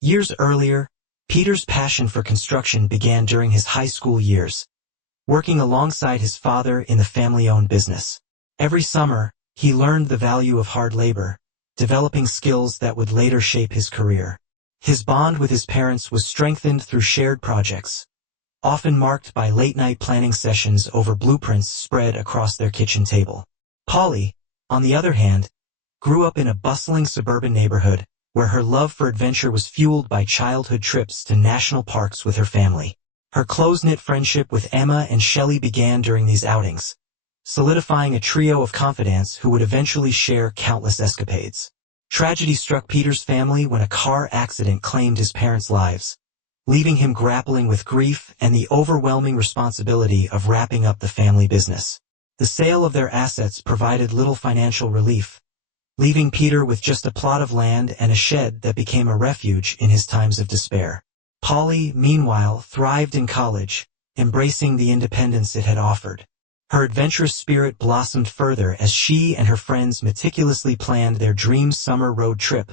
Years earlier, Peter's passion for construction began during his high school years, working alongside his father in the family-owned business. Every summer, he learned the value of hard labor, developing skills that would later shape his career. His bond with his parents was strengthened through shared projects, often marked by late-night planning sessions over blueprints spread across their kitchen table. Polly, on the other hand, grew up in a bustling suburban neighborhood, where her love for adventure was fueled by childhood trips to national parks with her family. Her close-knit friendship with Emma and Shelley began during these outings, solidifying a trio of confidants who would eventually share countless escapades. Tragedy struck Peter's family when a car accident claimed his parents' lives, leaving him grappling with grief and the overwhelming responsibility of wrapping up the family business. The sale of their assets provided little financial relief, leaving Peter with just a plot of land and a shed that became a refuge in his times of despair. Polly, meanwhile, thrived in college, embracing the independence it had offered. Her adventurous spirit blossomed further as she and her friends meticulously planned their dream summer road trip,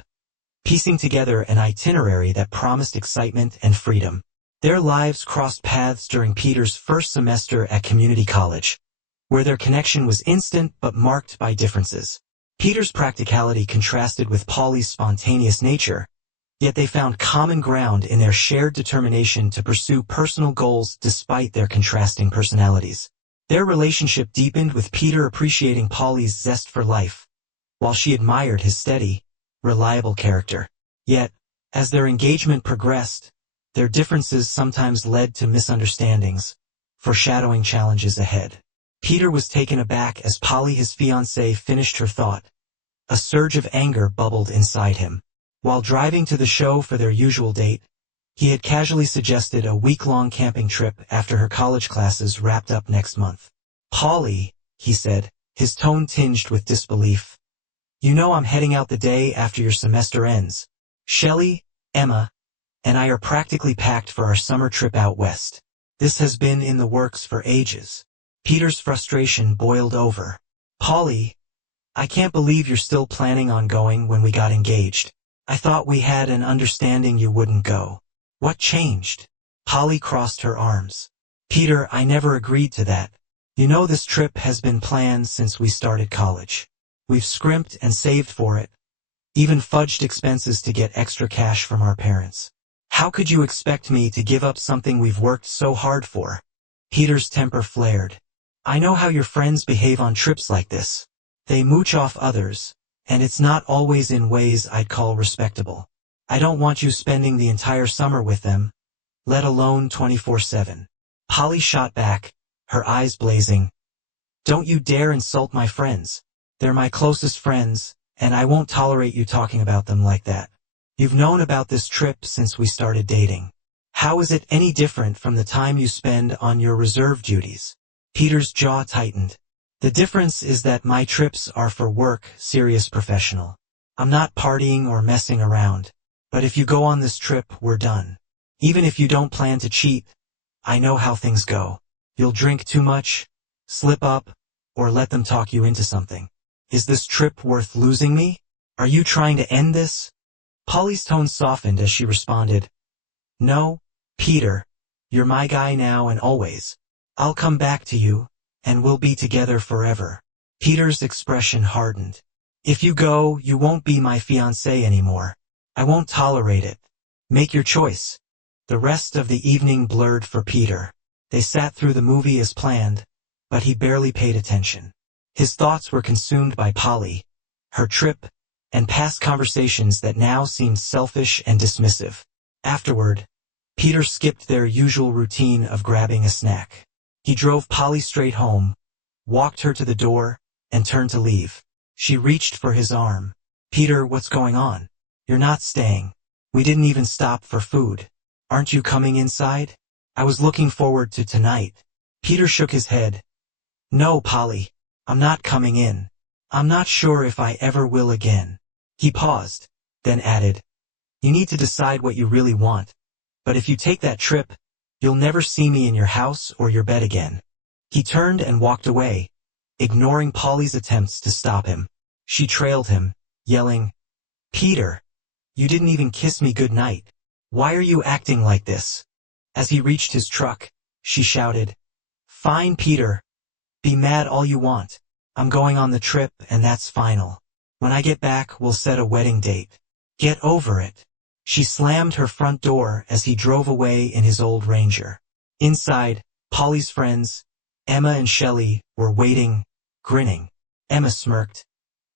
piecing together an itinerary that promised excitement and freedom. Their lives crossed paths during Peter's first semester at community college, where their connection was instant but marked by differences. Peter's practicality contrasted with Polly's spontaneous nature, yet they found common ground in their shared determination to pursue personal goals despite their contrasting personalities. Their relationship deepened with Peter appreciating Polly's zest for life, while she admired his steady, reliable character. Yet, as their engagement progressed, their differences sometimes led to misunderstandings, foreshadowing challenges ahead. Peter was taken aback as Polly, his fiancée, finished her thought. A surge of anger bubbled inside him. While driving to the show for their usual date, he had casually suggested a week-long camping trip after her college classes wrapped up next month. "Polly," he said, his tone tinged with disbelief, "you know I'm heading out the day after your semester ends. Shelley, Emma, and I are practically packed for our summer trip out west. This has been in the works for ages." Peter's frustration boiled over. "Polly, I can't believe you're still planning on going when we got engaged. I thought we had an understanding you wouldn't go. What changed?" Polly crossed her arms. "Peter, I never agreed to that. You know this trip has been planned since we started college. We've scrimped and saved for it, even fudged expenses to get extra cash from our parents. How could you expect me to give up something we've worked so hard for?" Peter's temper flared. "I know how your friends behave on trips like this. They mooch off others, and it's not always in ways I'd call respectable. I don't want you spending the entire summer with them, let alone 24/7. Polly shot back, her eyes blazing. "Don't you dare insult my friends. They're my closest friends, and I won't tolerate you talking about them like that. You've known about this trip since we started dating. How is it any different from the time you spend on your reserve duties?" Peter's jaw tightened. "The difference is that my trips are for work, serious professional. I'm not partying or messing around. But if you go on this trip, we're done. Even if you don't plan to cheat, I know how things go. You'll drink too much, slip up, or let them talk you into something. Is this trip worth losing me? Are you trying to end this?" Polly's tone softened as she responded, "No, Peter, you're my guy now and always. I'll come back to you, and we'll be together forever." Peter's expression hardened. "If you go, you won't be my fiancé anymore. I won't tolerate it. Make your choice." The rest of the evening blurred for Peter. They sat through the movie as planned, but he barely paid attention. His thoughts were consumed by Polly, her trip, and past conversations that now seemed selfish and dismissive. Afterward, Peter skipped their usual routine of grabbing a snack. He drove Polly straight home, walked her to the door, and turned to leave. She reached for his arm. "Peter, what's going on? You're not staying. We didn't even stop for food. Aren't you coming inside? I was looking forward to tonight." Peter shook his head. "No, Polly, I'm not coming in. I'm not sure if I ever will again." He paused, then added, "You need to decide what you really want. But if you take that trip, you'll never see me in your house or your bed again." He turned and walked away, ignoring Polly's attempts to stop him. She trailed him, yelling, "Peter, you didn't even kiss me good night." Why are you acting like this? As he reached his truck, she shouted, Fine, Peter. Be mad all you want. I'm going on the trip and that's final. When I get back, we'll set a wedding date. Get over it. She slammed her front door as he drove away in his old Ranger. Inside, Polly's friends, Emma and Shelley, were waiting, grinning. Emma smirked.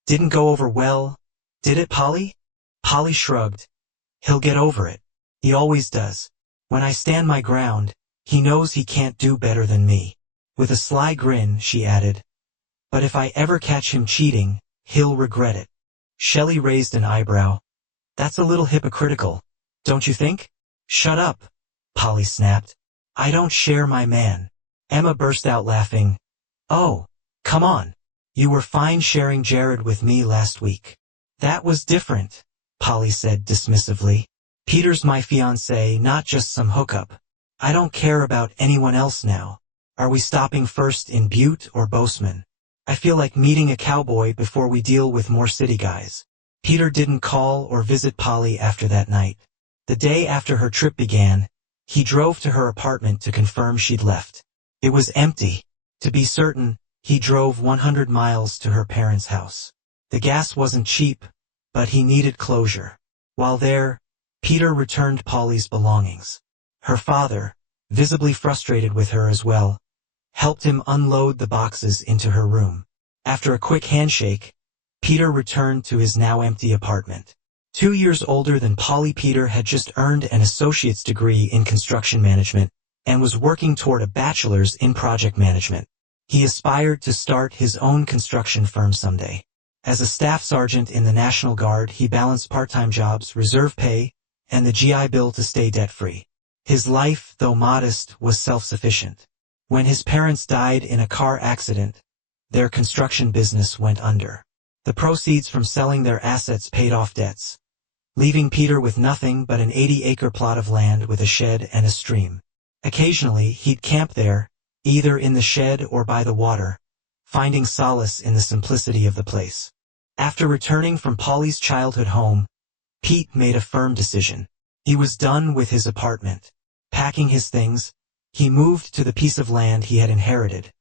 Didn't go over well, did it, Polly? Polly shrugged. He'll get over it. He always does. When I stand my ground, he knows he can't do better than me. With a sly grin, she added, But if I ever catch him cheating, he'll regret it. Shelley raised an eyebrow. That's a little hypocritical, don't you think? Shut up, Polly snapped. I don't share my man. Emma burst out laughing. Oh, come on. You were fine sharing Jared with me last week. That was different, Polly said dismissively. Peter's my fiancé, not just some hookup. I don't care about anyone else now. Are we stopping first in Butte or Bozeman? I feel like meeting a cowboy before we deal with more city guys. Peter didn't call or visit Polly after that night. The day after her trip began, he drove to her apartment to confirm she'd left. It was empty. To be certain, he drove 100 miles to her parents' house. The gas wasn't cheap, but he needed closure. While there, Peter returned Polly's belongings. Her father, visibly frustrated with her as well, helped him unload the boxes into her room. After a quick handshake, Peter returned to his now empty apartment. 2 years older than Polly, Peter had just earned an associate's degree in construction management and was working toward a bachelor's in project management. He aspired to start his own construction firm someday. As a staff sergeant in the National Guard, he balanced part-time jobs, reserve pay, and the GI Bill to stay debt-free. His life, though modest, was self-sufficient. When his parents died in a car accident, their construction business went under. The proceeds from selling their assets paid off debts, leaving Peter with nothing but an 80-acre plot of land with a shed and a stream. Occasionally, he'd camp there, either in the shed or by the water, finding solace in the simplicity of the place. After returning from Polly's childhood home, Pete made a firm decision. He was done with his apartment. Packing his things, he moved to the piece of land he had inherited,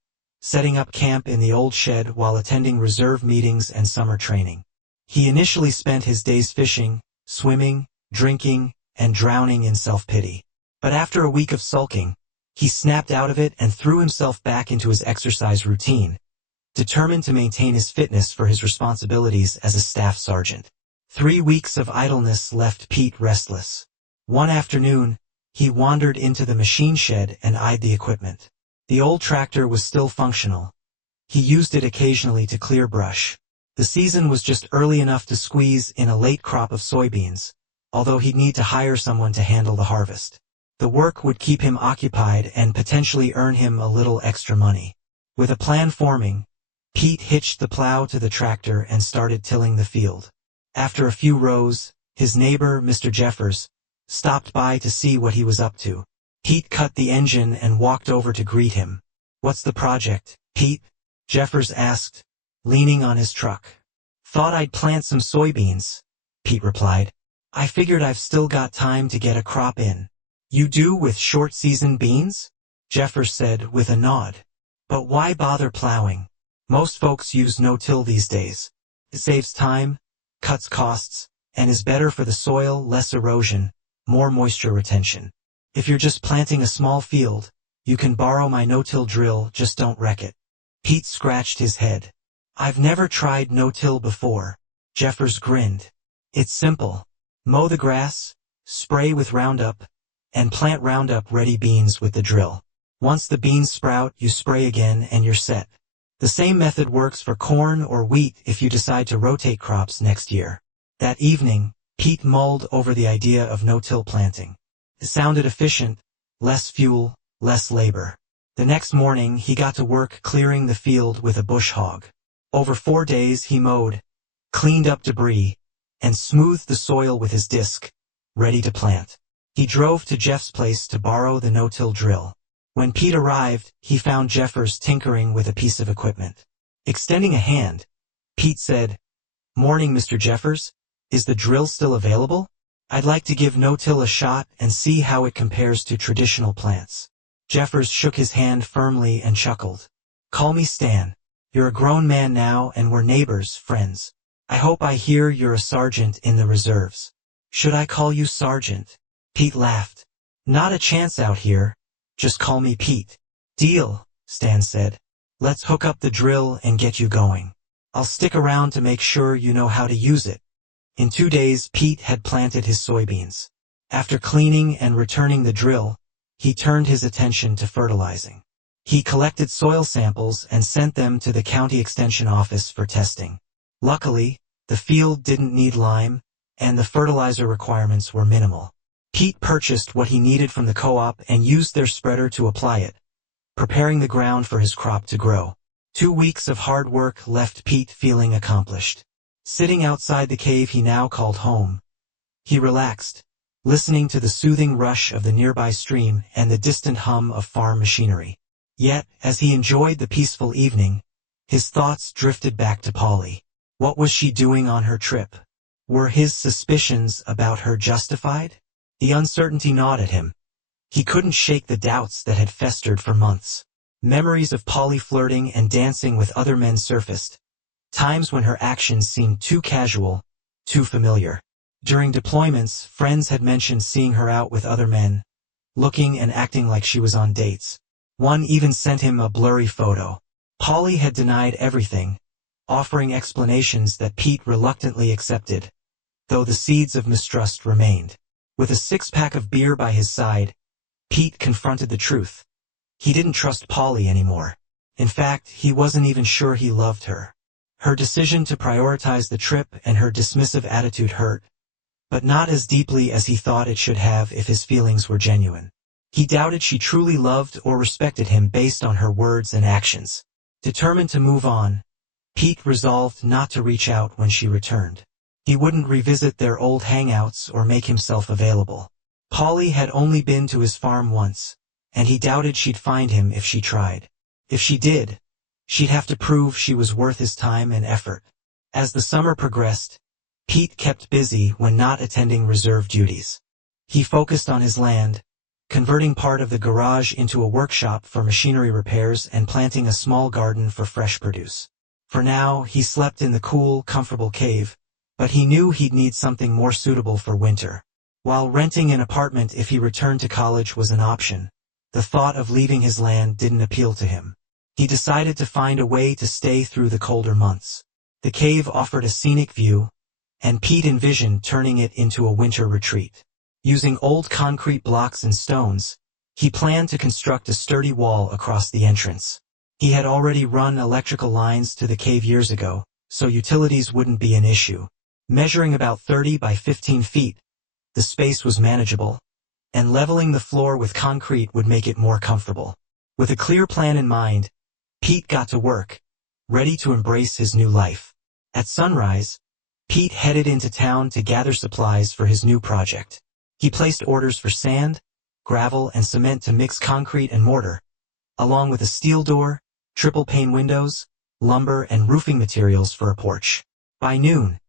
setting up camp in the old shed while attending reserve meetings and summer training. He initially spent his days fishing, swimming, drinking, and drowning in self-pity. But after a week of sulking, he snapped out of it and threw himself back into his exercise routine, determined to maintain his fitness for his responsibilities as a staff sergeant. 3 weeks of idleness left Pete restless. One afternoon, he wandered into the machine shed and eyed the equipment. The old tractor was still functional. He used it occasionally to clear brush. The season was just early enough to squeeze in a late crop of soybeans, although he'd need to hire someone to handle the harvest. The work would keep him occupied and potentially earn him a little extra money. With a plan forming, Pete hitched the plow to the tractor and started tilling the field. After a few rows, his neighbor, Mr. Jeffers, stopped by to see what he was up to. Pete cut the engine and walked over to greet him. "What's the project, Pete?" Jeffers asked, leaning on his truck. "Thought I'd plant some soybeans," Pete replied. "I figured I've still got time to get a crop in." "You do with short-season beans?" Jeffers said with a nod. "But why bother plowing? Most folks use no-till these days. It saves time, cuts costs, and is better for the soil, less erosion, more moisture retention. If you're just planting a small field, you can borrow my no-till drill, just don't wreck it." Pete scratched his head. "I've never tried no-till before." Jeffers grinned. "It's simple. Mow the grass, spray with Roundup, and plant Roundup-ready beans with the drill. Once the beans sprout, you spray again and you're set. The same method works for corn or wheat if you decide to rotate crops next year." That evening, Pete mulled over the idea of no-till planting. It sounded efficient, less fuel, less labor. The next morning, he got to work clearing the field with a bush hog. Over 4 days, he mowed, cleaned up debris, and smoothed the soil with his disc, ready to plant. He drove to Jeff's place to borrow the no-till drill. When Pete arrived, he found Jeffers tinkering with a piece of equipment. Extending a hand, Pete said, "Morning, Mr. Jeffers. Is the drill still available?" I'd like to give no-till a shot and see how it compares to traditional plants. Jeffers shook his hand firmly and chuckled. Call me Stan. You're a grown man now and we're neighbors, friends. I hope I hear you're a sergeant in the reserves. Should I call you Sergeant? Pete laughed. Not a chance out here. Just call me Pete. Deal, Stan said. Let's hook up the drill and get you going. I'll stick around to make sure you know how to use it. In 2 days, Pete had planted his soybeans. After cleaning and returning the drill, he turned his attention to fertilizing. He collected soil samples and sent them to the county extension office for testing. Luckily, the field didn't need lime, and the fertilizer requirements were minimal. Pete purchased what he needed from the co-op and used their spreader to apply it, preparing the ground for his crop to grow. 2 weeks of hard work left Pete feeling accomplished. Sitting outside the cave he now called home, he relaxed, listening to the soothing rush of the nearby stream and the distant hum of farm machinery. Yet, as he enjoyed the peaceful evening, his thoughts drifted back to Polly. What was she doing on her trip? Were his suspicions about her justified? The uncertainty gnawed at him. He couldn't shake the doubts that had festered for months. Memories of Polly flirting and dancing with other men surfaced, times when her actions seemed too casual, too familiar. During deployments, friends had mentioned seeing her out with other men, looking and acting like she was on dates. One even sent him a blurry photo. Polly had denied everything, offering explanations that Pete reluctantly accepted, though the seeds of mistrust remained. With a 6-pack of beer by his side, Pete confronted the truth. He didn't trust Polly anymore. In fact, he wasn't even sure he loved her. Her decision to prioritize the trip and her dismissive attitude hurt, but not as deeply as he thought it should have if his feelings were genuine. He doubted she truly loved or respected him based on her words and actions. Determined to move on, Pete resolved not to reach out when she returned. He wouldn't revisit their old hangouts or make himself available. Polly had only been to his farm once, and he doubted she'd find him if she tried. If she did, she'd have to prove she was worth his time and effort. As the summer progressed, Pete kept busy when not attending reserve duties. He focused on his land, converting part of the garage into a workshop for machinery repairs and planting a small garden for fresh produce. For now, he slept in the cool, comfortable cave, but he knew he'd need something more suitable for winter. While renting an apartment if he returned to college was an option, the thought of leaving his land didn't appeal to him. He decided to find a way to stay through the colder months. The cave offered a scenic view, and Pete envisioned turning it into a winter retreat. Using old concrete blocks and stones, he planned to construct a sturdy wall across the entrance. He had already run electrical lines to the cave years ago, so utilities wouldn't be an issue. Measuring about 30 by 15 feet, the space was manageable, and leveling the floor with concrete would make it more comfortable. With a clear plan in mind, Pete got to work, ready to embrace his new life. At sunrise, Pete headed into town to gather supplies for his new project. He placed orders for sand, gravel, and cement to mix concrete and mortar, along with a steel door, triple-pane windows, lumber, and roofing materials for a porch. By noon,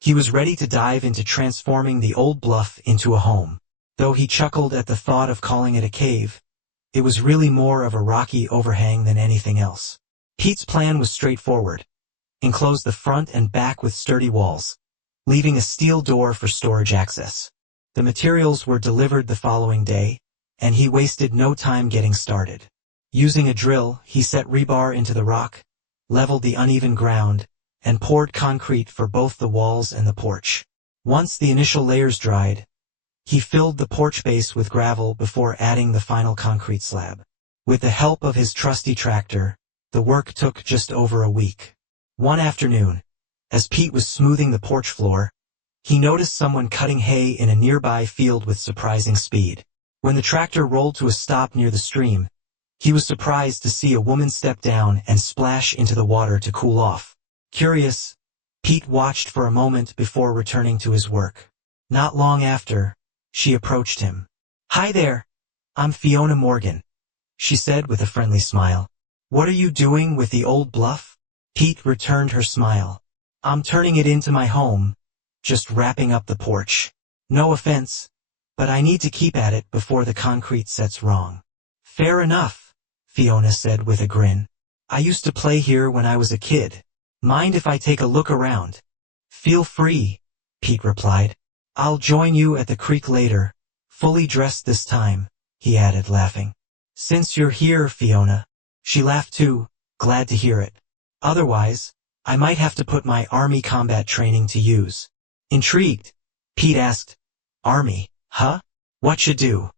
he was ready to dive into transforming the old bluff into a home. Though he chuckled at the thought of calling it a cave, it was really more of a rocky overhang than anything else. Pete's plan was straightforward. Enclose the front and back with sturdy walls, leaving a steel door for storage access. The materials were delivered the following day, and he wasted no time getting started. Using a drill, he set rebar into the rock, leveled the uneven ground, and poured concrete for both the walls and the porch. Once the initial layers dried, he filled the porch base with gravel before adding the final concrete slab. With the help of his trusty tractor, the work took just over a week. One afternoon, as Pete was smoothing the porch floor, he noticed someone cutting hay in a nearby field with surprising speed. When the tractor rolled to a stop near the stream, he was surprised to see a woman step down and splash into the water to cool off. Curious, Pete watched for a moment before returning to his work. Not long after, she approached him. "Hi there. I'm Fiona Morgan," she said with a friendly smile. "What are you doing with the old bluff?" Pete returned her smile. "I'm turning it into my home, just wrapping up the porch." No offense, but I need to keep at it before the concrete sets wrong. Fair enough, Fiona said with a grin. I used to play here when I was a kid. Mind if I take a look around? Feel free, Pete replied. I'll join you at the creek later, fully dressed this time, he added, laughing. Since you're here, Fiona. She laughed too, glad to hear it. Otherwise, I might have to put my army combat training to use. Intrigued, Pete asked, Army, huh? What you do?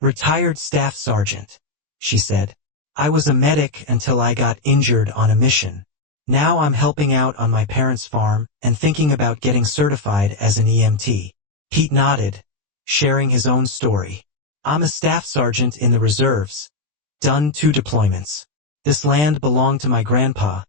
Retired staff sergeant, she said. I was a medic until I got injured on a mission. Now I'm helping out on my parents' farm and thinking about getting certified as an EMT. Pete nodded, sharing his own story. I'm a staff sergeant in the reserves. Done 2 deployments. This land belonged to my grandpa,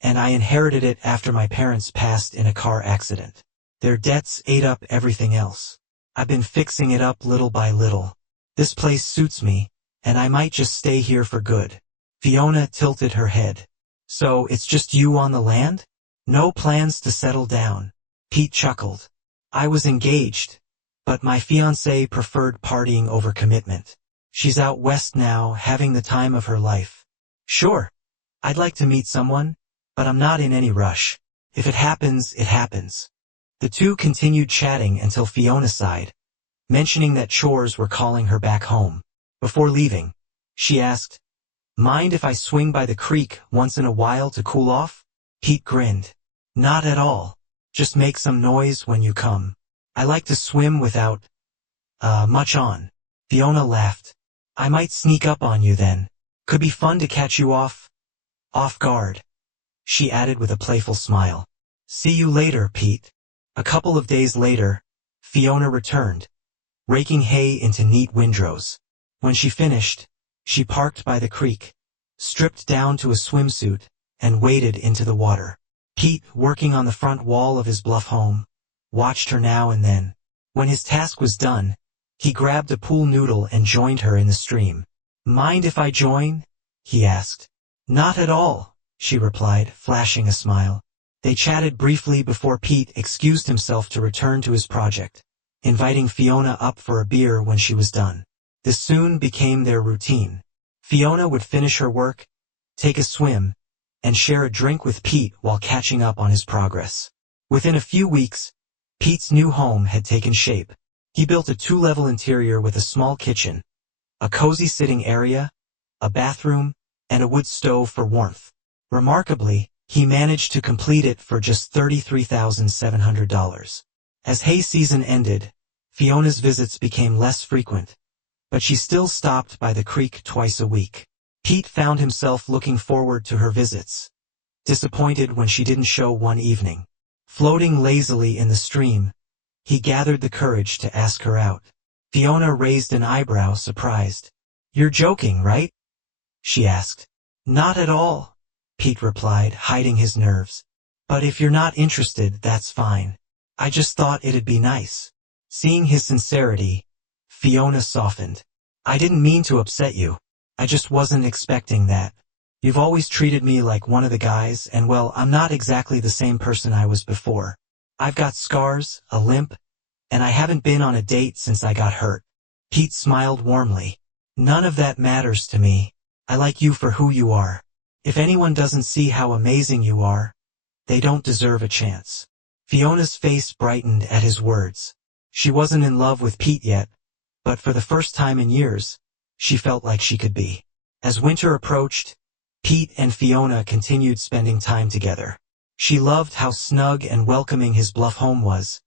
and I inherited it after my parents passed in a car accident. Their debts ate up everything else. I've been fixing it up little by little. This place suits me, and I might just stay here for good. Fiona tilted her head. So it's just you on the land? No plans to settle down? Pete chuckled. I was engaged, but my fiancée preferred partying over commitment. She's out west now, having the time of her life. Sure, I'd like to meet someone, but I'm not in any rush. If it happens, it happens. The two continued chatting until Fiona sighed, mentioning that chores were calling her back home. Before leaving, she asked, Mind if I swing by the creek once in a while to cool off? Pete grinned. Not at all. Just make some noise when you come. I like to swim without, much on. Fiona laughed. I might sneak up on you then. Could be fun to catch you off guard. She added with a playful smile. See you later, Pete. A couple of days later, Fiona returned, raking hay into neat windrows. When she finished, she parked by the creek, stripped down to a swimsuit, and waded into the water. Pete, working on the front wall of his bluff home, watched her now and then. When his task was done, he grabbed a pool noodle and joined her in the stream. Mind if I join? He asked. Not at all, she replied, flashing a smile. They chatted briefly before Pete excused himself to return to his project, inviting Fiona up for a beer when she was done. This soon became their routine. Fiona would finish her work, take a swim, and share a drink with Pete while catching up on his progress. Within a few weeks, Pete's new home had taken shape. He built a 2-level interior with a small kitchen, a cozy sitting area, a bathroom, and a wood stove for warmth. Remarkably, he managed to complete it for just $33,700. As hay season ended, Fiona's visits became less frequent, but she still stopped by the creek twice a week. Pete found himself looking forward to her visits, disappointed when she didn't show one evening. Floating lazily in the stream, he gathered the courage to ask her out. Fiona raised an eyebrow, surprised. You're joking, right? She asked. Not at all, Pete replied, hiding his nerves. But if you're not interested, that's fine. I just thought it'd be nice. Seeing his sincerity, Fiona softened. I didn't mean to upset you. I just wasn't expecting that. You've always treated me like one of the guys, and well, I'm not exactly the same person I was before. I've got scars, a limp, and I haven't been on a date since I got hurt. Pete smiled warmly. None of that matters to me. I like you for who you are. If anyone doesn't see how amazing you are, they don't deserve a chance. Fiona's face brightened at his words. She wasn't in love with Pete yet, but for the first time in years, she felt like she could be. As winter approached, Pete and Fiona continued spending time together. She loved how snug and welcoming his bluff home was,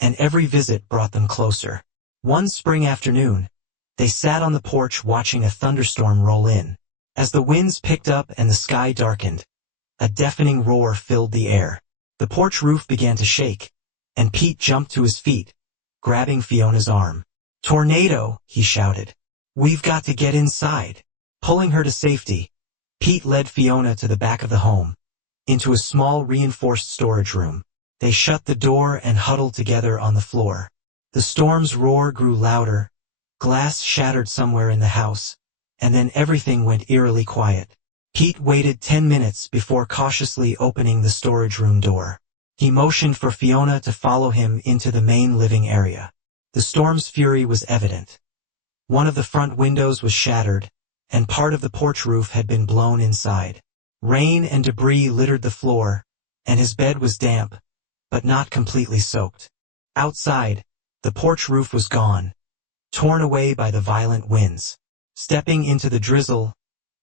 and every visit brought them closer. One spring afternoon, they sat on the porch watching a thunderstorm roll in. As the winds picked up and the sky darkened, a deafening roar filled the air. The porch roof began to shake, and Pete jumped to his feet, grabbing Fiona's arm. Tornado, he shouted. We've got to get inside. Pulling her to safety, Pete led Fiona to the back of the home, into a small reinforced storage room. They shut the door and huddled together on the floor. The storm's roar grew louder, glass shattered somewhere in the house, and then everything went eerily quiet. Pete waited 10 minutes before cautiously opening the storage room door. He motioned for Fiona to follow him into the main living area. The storm's fury was evident. One of the front windows was shattered, and part of the porch roof had been blown inside. Rain and debris littered the floor, and his bed was damp, but not completely soaked. Outside, the porch roof was gone, torn away by the violent winds. Stepping into the drizzle,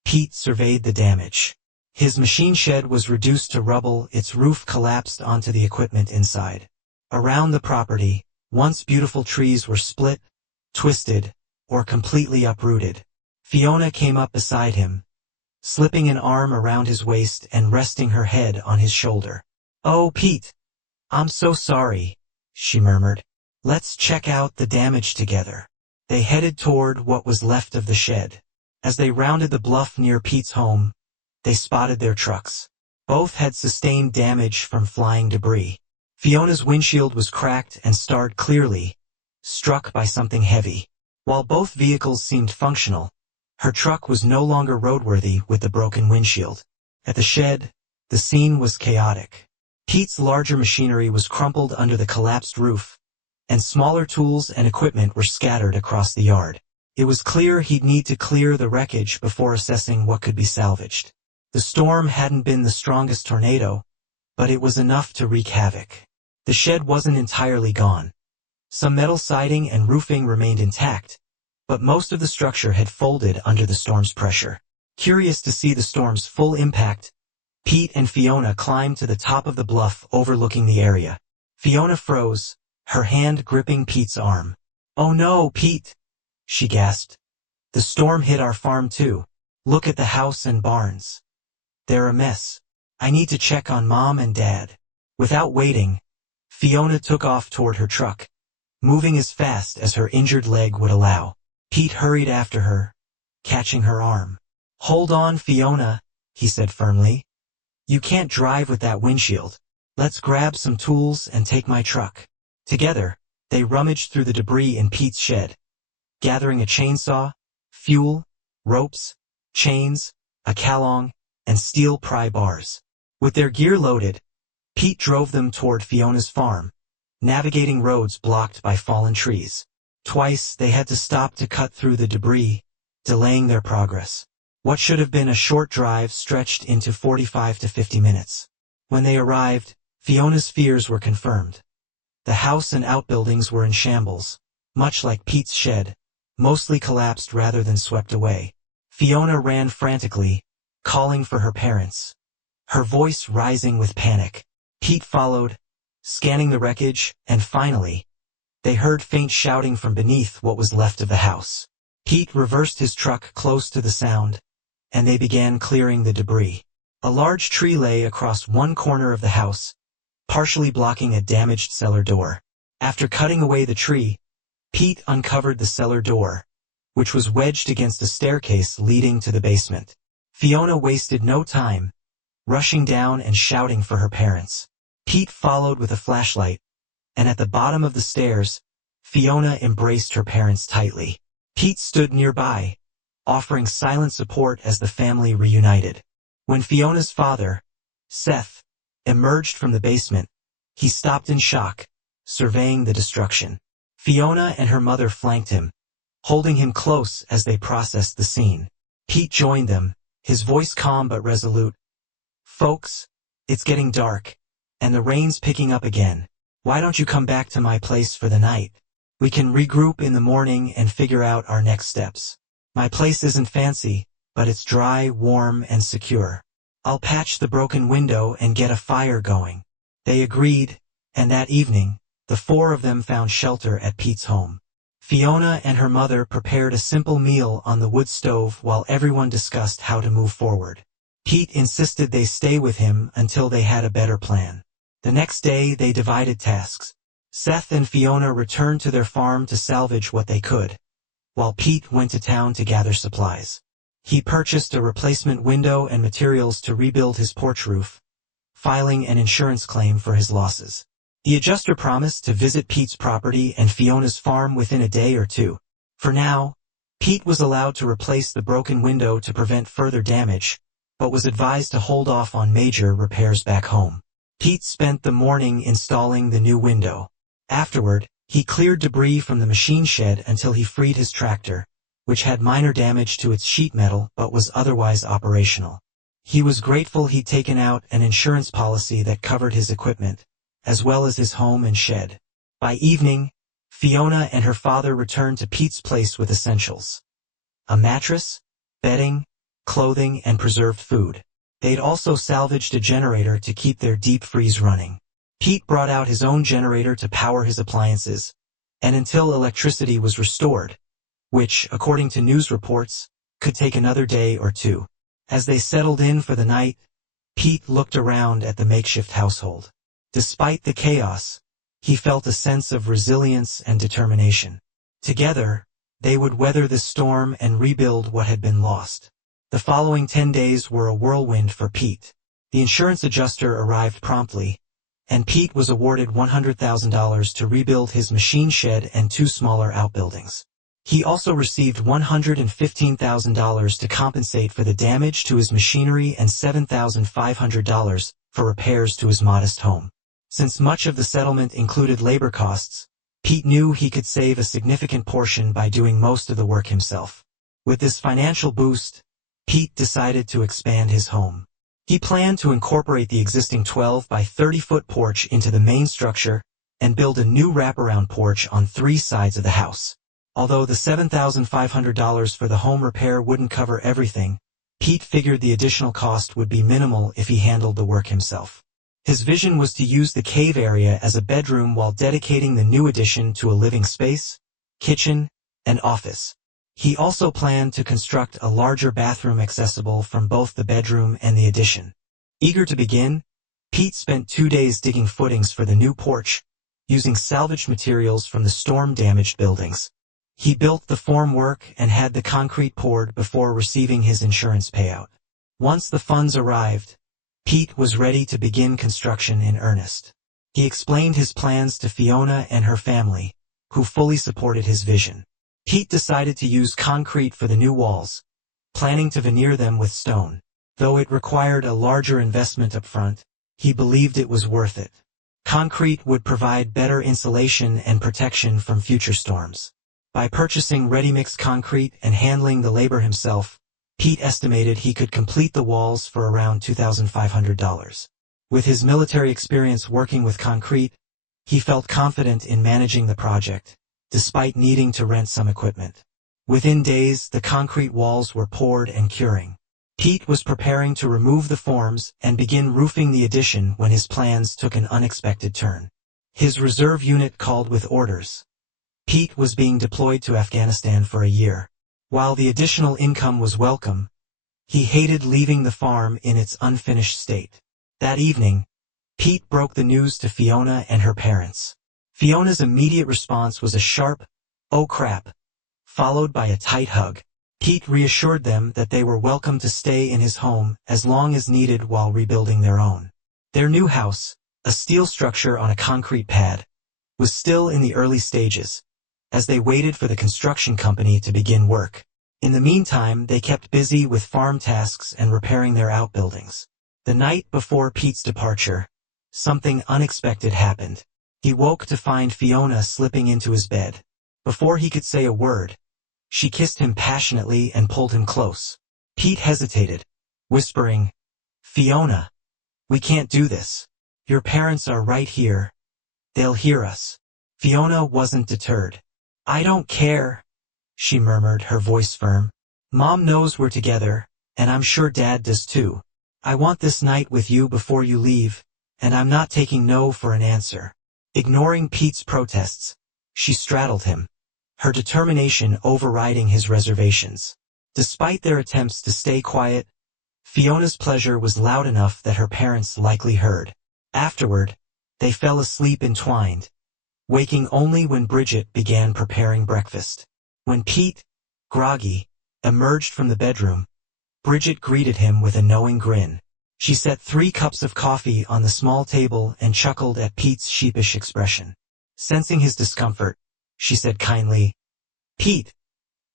Pete surveyed the damage. His machine shed was reduced to rubble, its roof collapsed onto the equipment inside. Around the property, once beautiful trees were split, twisted, or completely uprooted. Fiona came up beside him, slipping an arm around his waist and resting her head on his shoulder. "Oh, Pete, I'm so sorry," she murmured. "Let's check out the damage together." They headed toward what was left of the shed. As they rounded the bluff near Pete's home, they spotted their trucks. Both had sustained damage from flying debris. Fiona's windshield was cracked and starred clearly, struck by something heavy. While both vehicles seemed functional, her truck was no longer roadworthy with the broken windshield. At the shed, the scene was chaotic. Pete's larger machinery was crumpled under the collapsed roof, and smaller tools and equipment were scattered across the yard. It was clear he'd need to clear the wreckage before assessing what could be salvaged. The storm hadn't been the strongest tornado, but it was enough to wreak havoc. The shed wasn't entirely gone. Some metal siding and roofing remained intact, but most of the structure had folded under the storm's pressure. Curious to see the storm's full impact, Pete and Fiona climbed to the top of the bluff overlooking the area. Fiona froze, her hand gripping Pete's arm. "Oh no, Pete," she gasped. "The storm hit our farm too. Look at the house and barns. They're a mess. I need to check on Mom and Dad." Without waiting, Fiona took off toward her truck, moving as fast as her injured leg would allow. Pete hurried after her, catching her arm. "Hold on, Fiona," he said firmly. "You can't drive with that windshield. Let's grab some tools and take my truck." Together, they rummaged through the debris in Pete's shed, gathering a chainsaw, fuel, ropes, chains, a kalong, and steel pry bars. With their gear loaded, Pete drove them toward Fiona's farm, navigating roads blocked by fallen trees. Twice they had to stop to cut through the debris, delaying their progress. What should have been a short drive stretched into 45 to 50 minutes. When they arrived, Fiona's fears were confirmed. The house and outbuildings were in shambles, much like Pete's shed, mostly collapsed rather than swept away. Fiona ran frantically, calling for her parents, her voice rising with panic. Pete followed, scanning the wreckage, and finally, they heard faint shouting from beneath what was left of the house. Pete reversed his truck close to the sound, and they began clearing the debris. A large tree lay across one corner of the house, partially blocking a damaged cellar door. After cutting away the tree, Pete uncovered the cellar door, which was wedged against a staircase leading to the basement. Fiona wasted no time, rushing down and shouting for her parents. Pete followed with a flashlight, and at the bottom of the stairs, Fiona embraced her parents tightly. Pete stood nearby, offering silent support as the family reunited. When Fiona's father, Seth, emerged from the basement, he stopped in shock, surveying the destruction. Fiona and her mother flanked him, holding him close as they processed the scene. Pete joined them, his voice calm but resolute. "Folks, it's getting dark, and the rain's picking up again. Why don't you come back to my place for the night? We can regroup in the morning and figure out our next steps. My place isn't fancy, but it's dry, warm, and secure. I'll patch the broken window and get a fire going." They agreed, and that evening, the four of them found shelter at Pete's home. Fiona and her mother prepared a simple meal on the wood stove while everyone discussed how to move forward. Pete insisted they stay with him until they had a better plan. The next day they divided tasks. Seth and Fiona returned to their farm to salvage what they could, while Pete went to town to gather supplies. He purchased a replacement window and materials to rebuild his porch roof, filing an insurance claim for his losses. The adjuster promised to visit Pete's property and Fiona's farm within a day or two. For now, Pete was allowed to replace the broken window to prevent further damage, but was advised to hold off on major repairs back home. Pete spent the morning installing the new window. Afterward, He cleared debris from the machine shed until he freed his tractor, which had minor damage to its sheet metal but was otherwise operational. He was grateful he'd taken out an insurance policy that covered his equipment, as well as his home and shed. By evening, Fiona and her father returned to Pete's place with essentials: a mattress, bedding, clothing, and preserved food. They'd also salvaged a generator to keep their deep freeze running. Pete brought out his own generator to power his appliances, and until electricity was restored, which, according to news reports, could take another day or two. As they settled in for the night, Pete looked around at the makeshift household. Despite the chaos, he felt a sense of resilience and determination. Together, they would weather the storm and rebuild what had been lost. The following 10 days were a whirlwind for Pete. The insurance adjuster arrived promptly, and Pete was awarded $100,000 to rebuild his machine shed and 2 smaller outbuildings. He also received $115,000 to compensate for the damage to his machinery and $7,500 for repairs to his modest home. Since much of the settlement included labor costs, Pete knew he could save a significant portion by doing most of the work himself. With this financial boost, Pete decided to expand his home. He planned to incorporate the existing 12 by 30-foot porch into the main structure and build a new wraparound porch on 3 sides of the house. Although the $7,500 for the home repair wouldn't cover everything, Pete figured the additional cost would be minimal if he handled the work himself. His vision was to use the cave area as a bedroom while dedicating the new addition to a living space, kitchen, and office. He also planned to construct a larger bathroom accessible from both the bedroom and the addition. Eager to begin, Pete spent 2 days digging footings for the new porch, using salvaged materials from the storm-damaged buildings. He built the formwork and had the concrete poured before receiving his insurance payout. Once the funds arrived, Pete was ready to begin construction in earnest. He explained his plans to Fiona and her family, who fully supported his vision. Pete decided to use concrete for the new walls, planning to veneer them with stone. Though it required a larger investment up front, he believed it was worth it. Concrete would provide better insulation and protection from future storms. By purchasing ready-mix concrete and handling the labor himself, Pete estimated he could complete the walls for around $2,500. With his military experience working with concrete, he felt confident in managing the project, despite needing to rent some equipment. Within days, the concrete walls were poured and curing. Pete was preparing to remove the forms and begin roofing the addition when his plans took an unexpected turn. His reserve unit called with orders. Pete was being deployed to Afghanistan for a year. While the additional income was welcome, he hated leaving the farm in its unfinished state. That evening, Pete broke the news to Fiona and her parents. Fiona's immediate response was a sharp, "Oh crap," followed by a tight hug. Pete reassured them that they were welcome to stay in his home as long as needed while rebuilding their own. Their new house, a steel structure on a concrete pad, was still in the early stages, as they waited for the construction company to begin work. In the meantime, they kept busy with farm tasks and repairing their outbuildings. The night before Pete's departure, something unexpected happened. He woke to find Fiona slipping into his bed. Before he could say a word, she kissed him passionately and pulled him close. Pete hesitated, whispering, "Fiona, we can't do this. Your parents are right here. They'll hear us." Fiona wasn't deterred. "I don't care," she murmured, her voice firm. "Mom knows we're together, and I'm sure Dad does too. I want this night with you before you leave, and I'm not taking no for an answer." Ignoring Pete's protests, she straddled him, her determination overriding his reservations. Despite their attempts to stay quiet, Fiona's pleasure was loud enough that her parents likely heard. Afterward, they fell asleep entwined, waking only when Bridget began preparing breakfast. When Pete, groggy, emerged from the bedroom, Bridget greeted him with a knowing grin. She set 3 cups of coffee on the small table and chuckled at Pete's sheepish expression. Sensing his discomfort, she said kindly, "Pete,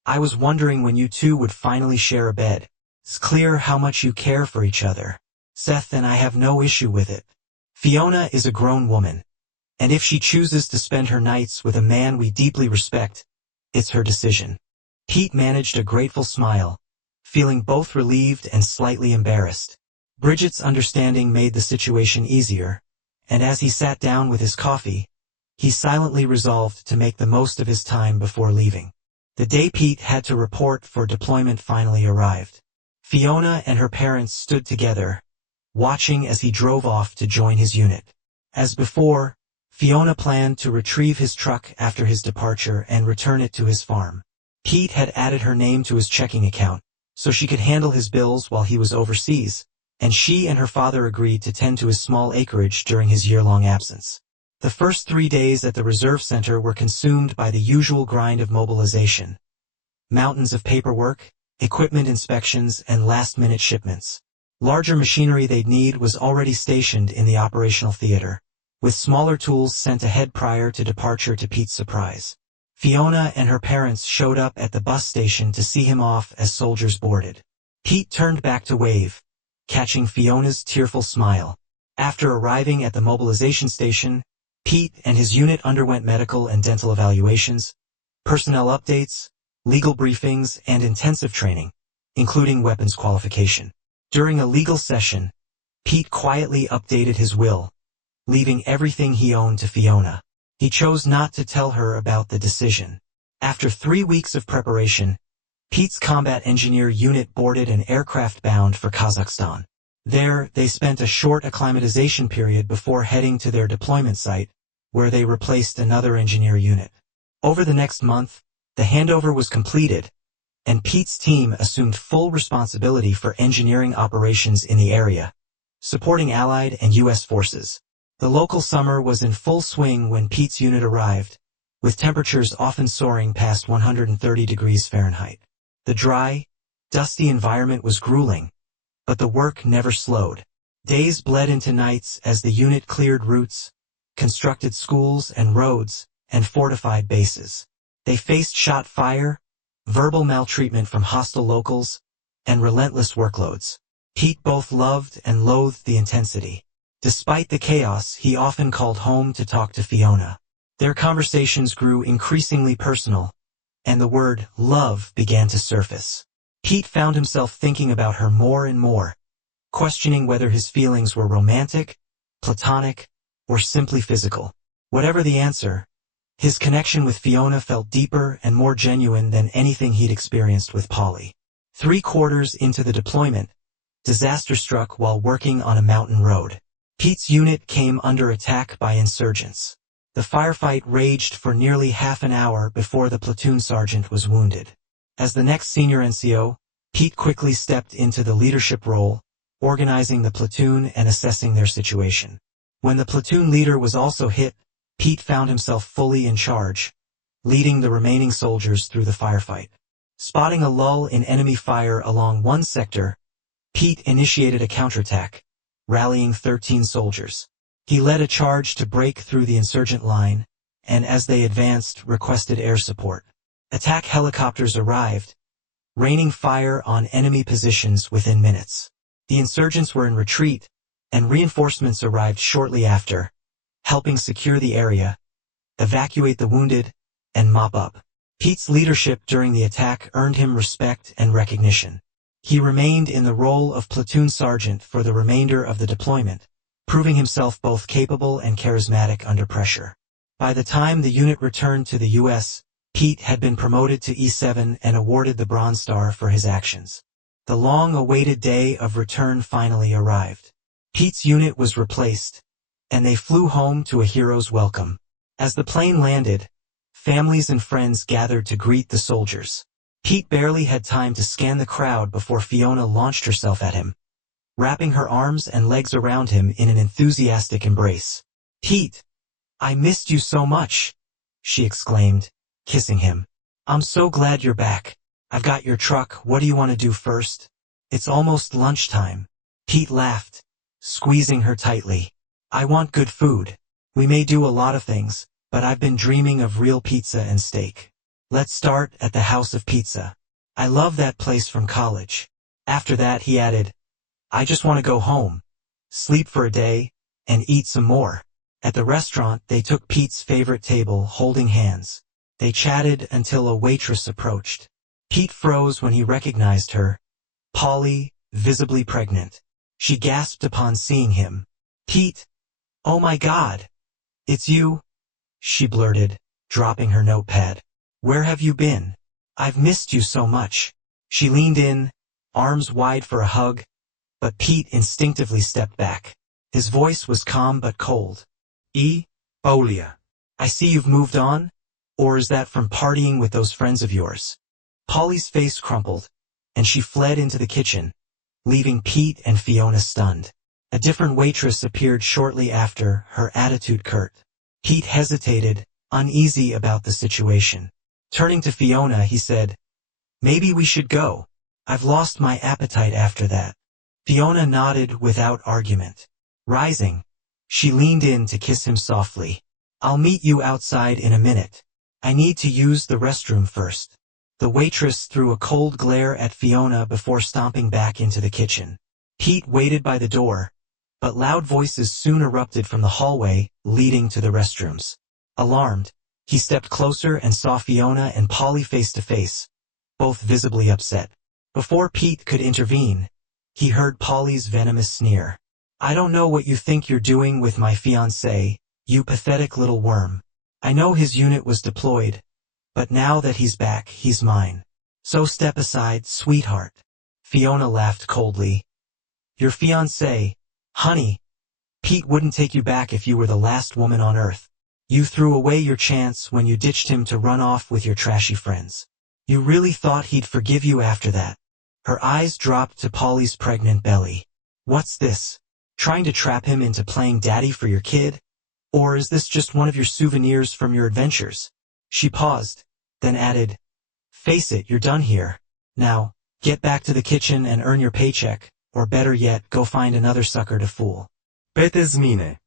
I was wondering when you two would finally share a bed. It's clear how much you care for each other. Seth and I have no issue with it. Fiona is a grown woman, And if she chooses to spend her nights with a man we deeply respect, it's her decision. Pete managed a grateful smile, feeling both relieved and slightly embarrassed. Bridget's understanding made the situation easier, and as he sat down with his coffee, he silently resolved to make the most of his time before leaving. The day Pete had to report for deployment finally arrived. Fiona and her parents stood together, watching as he drove off to join his unit. As before, Fiona planned to retrieve his truck after his departure and return it to his farm. Pete had added her name to his checking account, so she could handle his bills while he was overseas, and she and her father agreed to tend to his small acreage during his year-long absence. The first 3 days at the reserve center were consumed by the usual grind of mobilization. Mountains of paperwork, equipment inspections, and last-minute shipments. Larger machinery they'd need was already stationed in the operational theater, with smaller tools sent ahead prior to departure to Pete's surprise. Fiona and her parents showed up at the bus station to see him off as soldiers boarded. Pete turned back to wave, catching Fiona's tearful smile. After arriving at the mobilization station, Pete and his unit underwent medical and dental evaluations, personnel updates, legal briefings, and intensive training, including weapons qualification. During a legal session, Pete quietly updated his will, leaving everything he owned to Fiona. He chose not to tell her about the decision. After 3 weeks of preparation, Pete's combat engineer unit boarded an aircraft bound for Kazakhstan. There, they spent a short acclimatization period before heading to their deployment site, where they replaced another engineer unit. Over the next month, the handover was completed, and Pete's team assumed full responsibility for engineering operations in the area, supporting Allied and U.S. forces. The local summer was in full swing when Pete's unit arrived, with temperatures often soaring past 130 degrees Fahrenheit. The dry, dusty environment was grueling, but the work never slowed. Days bled into nights as the unit cleared routes, constructed schools and roads, and fortified bases. They faced shot fire, verbal maltreatment from hostile locals, and relentless workloads. Pete both loved and loathed the intensity. Despite the chaos, he often called home to talk to Fiona. Their conversations grew increasingly personal, and the word love began to surface. Pete found himself thinking about her more and more, questioning whether his feelings were romantic, platonic, or simply physical. Whatever the answer, his connection with Fiona felt deeper and more genuine than anything he'd experienced with Polly. 3 quarters into the deployment, disaster struck while working on a mountain road. Pete's unit came under attack by insurgents. The firefight raged for nearly half an hour before the platoon sergeant was wounded. As the next senior NCO, Pete quickly stepped into the leadership role, organizing the platoon and assessing their situation. When the platoon leader was also hit, Pete found himself fully in charge, leading the remaining soldiers through the firefight. Spotting a lull in enemy fire along one sector, Pete initiated a counterattack, rallying 13 soldiers. He led a charge to break through the insurgent line, and as they advanced, requested air support. Attack helicopters arrived, raining fire on enemy positions within minutes. The insurgents were in retreat, and reinforcements arrived shortly after, helping secure the area, evacuate the wounded, and mop up. Pete's leadership during the attack earned him respect and recognition. He remained in the role of platoon sergeant for the remainder of the deployment, proving himself both capable and charismatic under pressure. By the time the unit returned to the U.S., Pete had been promoted to E7 and awarded the Bronze Star for his actions. The long-awaited day of return finally arrived. Pete's unit was replaced, and they flew home to a hero's welcome. As the plane landed, families and friends gathered to greet the soldiers. Pete barely had time to scan the crowd before Fiona launched herself at him, wrapping her arms and legs around him in an enthusiastic embrace. "Pete, I missed you so much," she exclaimed, kissing him. "I'm so glad you're back. I've got your truck. What do you want to do first?" "It's almost lunchtime." Pete laughed, squeezing her tightly. "I want good food. We may do a lot of things, but I've been dreaming of real pizza and steak. Let's start at the House of Pizza. I love that place from college." After that, he added, "I just want to go home, sleep for a day, and eat some more." At the restaurant, they took Pete's favorite table, holding hands. They chatted until a waitress approached. Pete froze when he recognized her. Polly, visibly pregnant. She gasped upon seeing him. "Pete! Oh my God! It's you!" she blurted, dropping her notepad. "Where have you been? I've missed you so much." She leaned in, arms wide for a hug, but Pete instinctively stepped back. His voice was calm but cold. "Olia, I see you've moved on? Or is that from partying with those friends of yours?" Polly's face crumpled, and she fled into the kitchen, leaving Pete and Fiona stunned. A different waitress appeared shortly after, her attitude curt. Pete hesitated, uneasy about the situation. Turning to Fiona, he said, "Maybe we should go. I've lost my appetite after that." Fiona nodded without argument. Rising, she leaned in to kiss him softly. "I'll meet you outside in a minute. I need to use the restroom first." The waitress threw a cold glare at Fiona before stomping back into the kitchen. Pete waited by the door, but loud voices soon erupted from the hallway leading to the restrooms. Alarmed, he stepped closer and saw Fiona and Polly face to face, both visibly upset. Before Pete could intervene, he heard Polly's venomous sneer. "I don't know what you think you're doing with my fiancé, you pathetic little worm. I know his unit was deployed, but now that he's back, he's mine. So step aside, sweetheart." Fiona laughed coldly. "Your fiancé? Honey, Pete wouldn't take you back if you were the last woman on earth. You threw away your chance when you ditched him to run off with your trashy friends. You really thought he'd forgive you after that?" Her eyes dropped to Polly's pregnant belly. "What's this? Trying to trap him into playing daddy for your kid? Or is this just one of your souvenirs from your adventures?" She paused, then added, "Face it, you're done here. Now, get back to the kitchen and earn your paycheck, or better yet, go find another sucker to fool." Petesmine.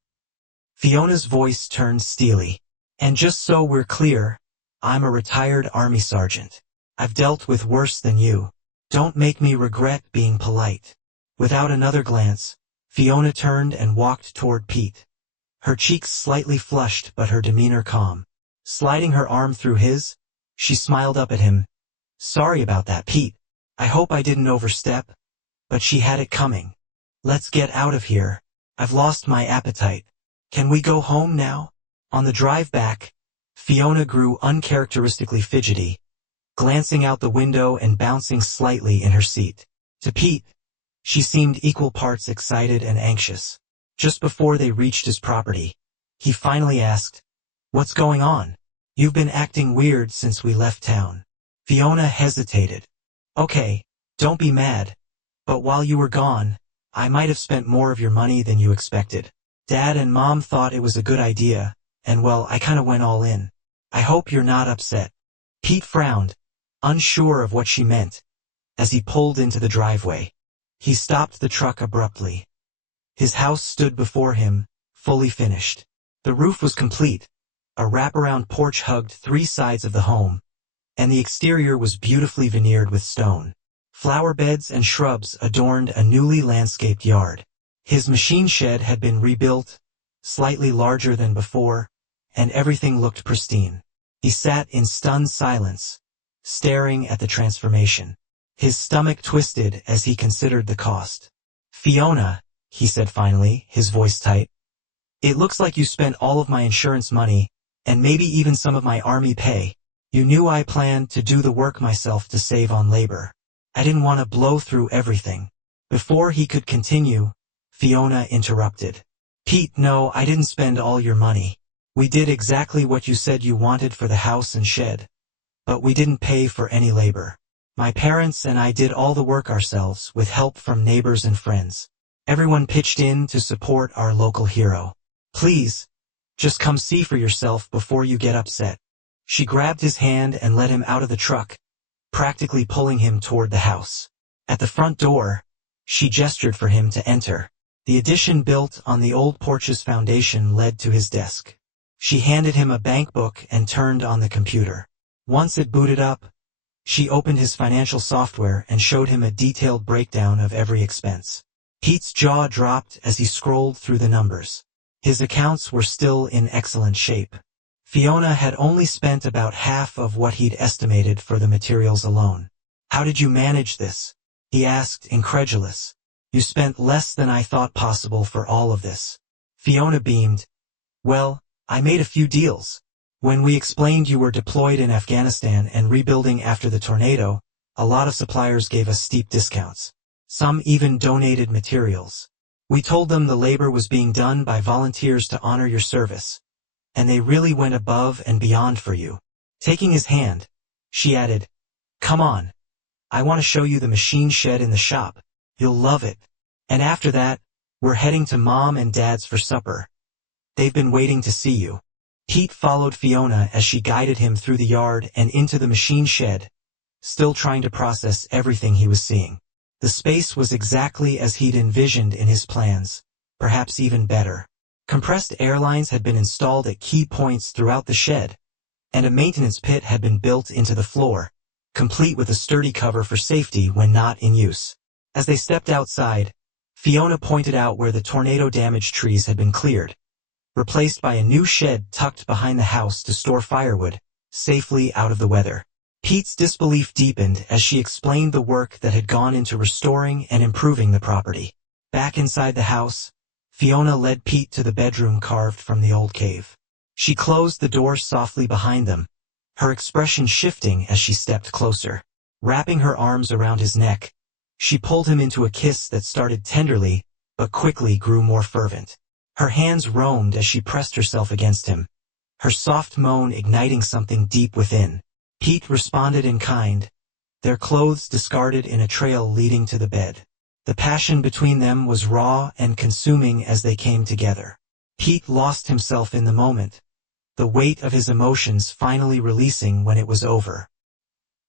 Fiona's voice turned steely. "And just so we're clear, I'm a retired army sergeant. I've dealt with worse than you. Don't make me regret being polite." Without another glance, Fiona turned and walked toward Pete. Her cheeks slightly flushed but her demeanor calm. Sliding her arm through his, she smiled up at him. "Sorry about that, Pete. I hope I didn't overstep." But she had it coming. "Let's get out of here. I've lost my appetite. Can we go home now?" On the drive back, Fiona grew uncharacteristically fidgety, glancing out the window and bouncing slightly in her seat. To Pete, she seemed equal parts excited and anxious. Just before they reached his property, he finally asked, "What's going on? You've been acting weird since we left town." Fiona hesitated. "Okay, don't be mad. But while you were gone, I might have spent more of your money than you expected. Dad and Mom thought it was a good idea, and well, I kinda went all in. I hope you're not upset." Pete frowned, unsure of what she meant, as he pulled into the driveway. He stopped the truck abruptly. His house stood before him, fully finished. The roof was complete. A wraparound porch hugged 3 sides of the home, and the exterior was beautifully veneered with stone. Flower beds and shrubs adorned a newly landscaped yard. His machine shed had been rebuilt, slightly larger than before, and everything looked pristine. He sat in stunned silence, staring at the transformation. His stomach twisted as he considered the cost. "Fiona," he said finally, his voice tight, "it looks like you spent all of my insurance money, and maybe even some of my army pay. You knew I planned to do the work myself to save on labor. I didn't want to blow through everything." Before he could continue, Fiona interrupted. "Pete, no, I didn't spend all your money. We did exactly what you said you wanted for the house and shed, but we didn't pay for any labor. My parents and I did all the work ourselves with help from neighbors and friends. Everyone pitched in to support our local hero. Please, just come see for yourself before you get upset." She grabbed his hand and led him out of the truck, practically pulling him toward the house. At the front door, she gestured for him to enter. The addition built on the old porch's foundation led to his desk. She handed him a bank book and turned on the computer. Once it booted up, she opened his financial software and showed him a detailed breakdown of every expense. Pete's jaw dropped as he scrolled through the numbers. His accounts were still in excellent shape. Fiona had only spent about half of what he'd estimated for the materials alone. "How did you manage this?" he asked, incredulous. "You spent less than I thought possible for all of this." Fiona beamed. "Well, I made a few deals. When we explained you were deployed in Afghanistan and rebuilding after the tornado, a lot of suppliers gave us steep discounts. Some even donated materials. We told them the labor was being done by volunteers to honor your service. And they really went above and beyond for you." Taking his hand, she added, "Come on. I want to show you the machine shed in the shop. You'll love it. And after that, we're heading to Mom and Dad's for supper. They've been waiting to see you." Pete followed Fiona as she guided him through the yard and into the machine shed, still trying to process everything he was seeing. The space was exactly as he'd envisioned in his plans, perhaps even better. Compressed air lines had been installed at key points throughout the shed, and a maintenance pit had been built into the floor, complete with a sturdy cover for safety when not in use. As they stepped outside, Fiona pointed out where the tornado-damaged trees had been cleared, replaced by a new shed tucked behind the house to store firewood, safely out of the weather. Pete's disbelief deepened as she explained the work that had gone into restoring and improving the property. Back inside the house, Fiona led Pete to the bedroom carved from the old cave. She closed the door softly behind them, her expression shifting as she stepped closer. Wrapping her arms around his neck, she pulled him into a kiss that started tenderly, but quickly grew more fervent. Her hands roamed as she pressed herself against him, her soft moan igniting something deep within. Pete responded in kind, their clothes discarded in a trail leading to the bed. The passion between them was raw and consuming as they came together. Pete lost himself in the moment, the weight of his emotions finally releasing when it was over.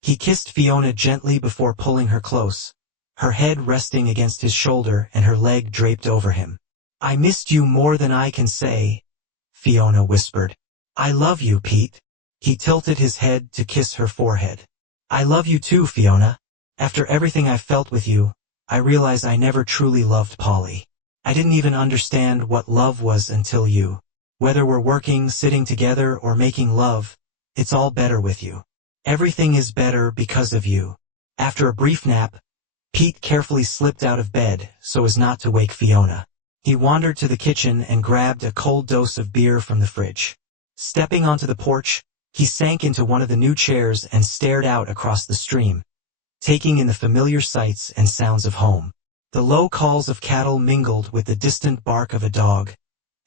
He kissed Fiona gently before pulling her close, her head resting against his shoulder and her leg draped over him. "I missed you more than I can say," Fiona whispered. "I love you, Pete." He tilted his head to kiss her forehead. "I love you too, Fiona. After everything I've felt with you, I realize I never truly loved Polly. I didn't even understand what love was until you. Whether we're working, sitting together, or making love, it's all better with you. Everything is better because of you." After a brief nap, Pete carefully slipped out of bed so as not to wake Fiona. He wandered to the kitchen and grabbed a cold dose of beer from the fridge. Stepping onto the porch, he sank into one of the new chairs and stared out across the stream, taking in the familiar sights and sounds of home. The low calls of cattle mingled with the distant bark of a dog,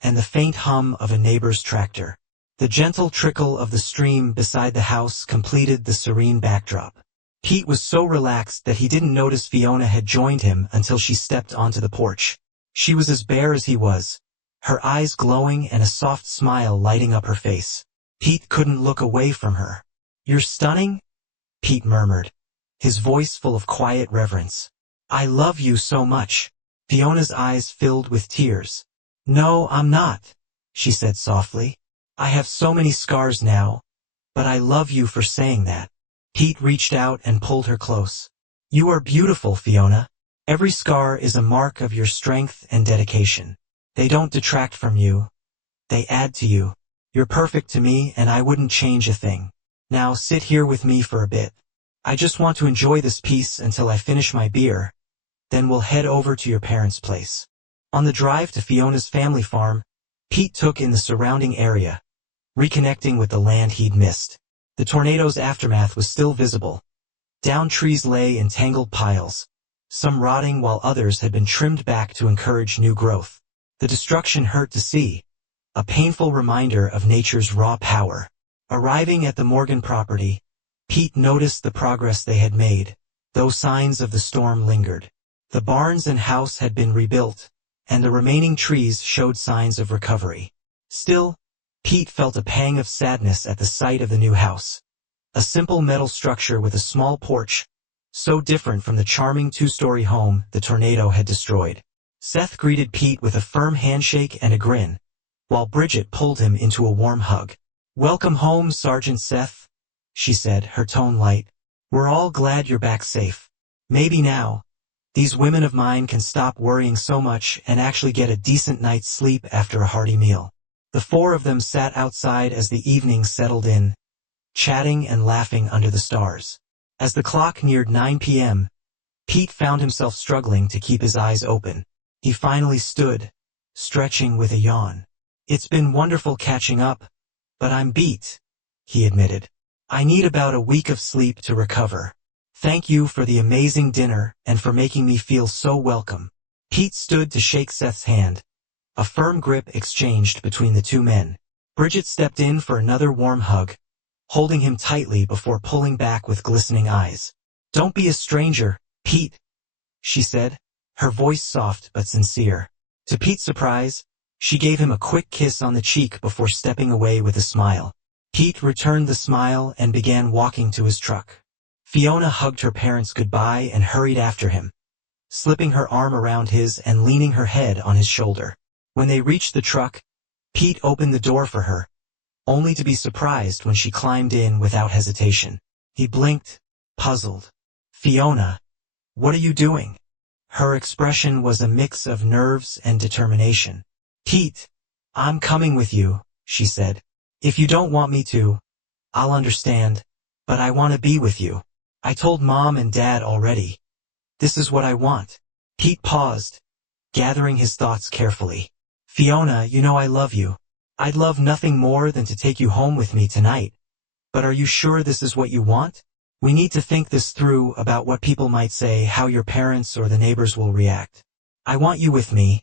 and the faint hum of a neighbor's tractor. The gentle trickle of the stream beside the house completed the serene backdrop. Pete was so relaxed that he didn't notice Fiona had joined him until she stepped onto the porch. She was as bare as he was, her eyes glowing and a soft smile lighting up her face. Pete couldn't look away from her. "You're stunning," Pete murmured, his voice full of quiet reverence. "I love you so much." Fiona's eyes filled with tears. "No, I'm not," she said softly. "I have so many scars now, but I love you for saying that." Pete reached out and pulled her close. "You are beautiful, Fiona. Every scar is a mark of your strength and dedication. They don't detract from you. They add to you. You're perfect to me and I wouldn't change a thing. Now sit here with me for a bit. I just want to enjoy this piece until I finish my beer. Then we'll head over to your parents' place." On the drive to Fiona's family farm, Pete took in the surrounding area, reconnecting with the land he'd missed. The tornado's aftermath was still visible. Downed trees lay in tangled piles, some rotting while others had been trimmed back to encourage new growth. The destruction hurt to see, a painful reminder of nature's raw power. Arriving at the Morgan property, Pete noticed the progress they had made, though signs of the storm lingered. The barns and house had been rebuilt, and the remaining trees showed signs of recovery. Still, Pete felt a pang of sadness at the sight of the new house. A simple metal structure with a small porch, so different from the charming two-story home the tornado had destroyed. Seth greeted Pete with a firm handshake and a grin, while Bridget pulled him into a warm hug. "Welcome home, Sergeant Seth," she said, her tone light. "We're all glad you're back safe. Maybe now, These women of mine can stop worrying so much and actually get a decent night's sleep after a hearty meal. The four of them sat outside as the evening settled in, chatting and laughing under the stars. As the clock neared 9 p.m., Pete found himself struggling to keep his eyes open. He finally stood, stretching with a yawn. "It's been wonderful catching up, but I'm beat," he admitted. "I need about a week of sleep to recover. Thank you for the amazing dinner and for making me feel so welcome." Pete stood to shake Seth's hand. A firm grip exchanged between the two men. Bridget stepped in for another warm hug, holding him tightly before pulling back with glistening eyes. "Don't be a stranger, Pete," she said, her voice soft but sincere. To Pete's surprise, she gave him a quick kiss on the cheek before stepping away with a smile. Pete returned the smile and began walking to his truck. Fiona hugged her parents goodbye and hurried after him, slipping her arm around his and leaning her head on his shoulder. When they reached the truck, Pete opened the door for her, only to be surprised when she climbed in without hesitation. He blinked, puzzled. "Fiona, what are you doing?" Her expression was a mix of nerves and determination. "Pete, I'm coming with you," she said. "If you don't want me to, I'll understand, but I want to be with you. I told Mom and Dad already. This is what I want." Pete paused, gathering his thoughts carefully. "Fiona, you know I love you. I'd love nothing more than to take you home with me tonight. But are you sure this is what you want? We need to think this through about what people might say, how your parents or the neighbors will react. I want you with me,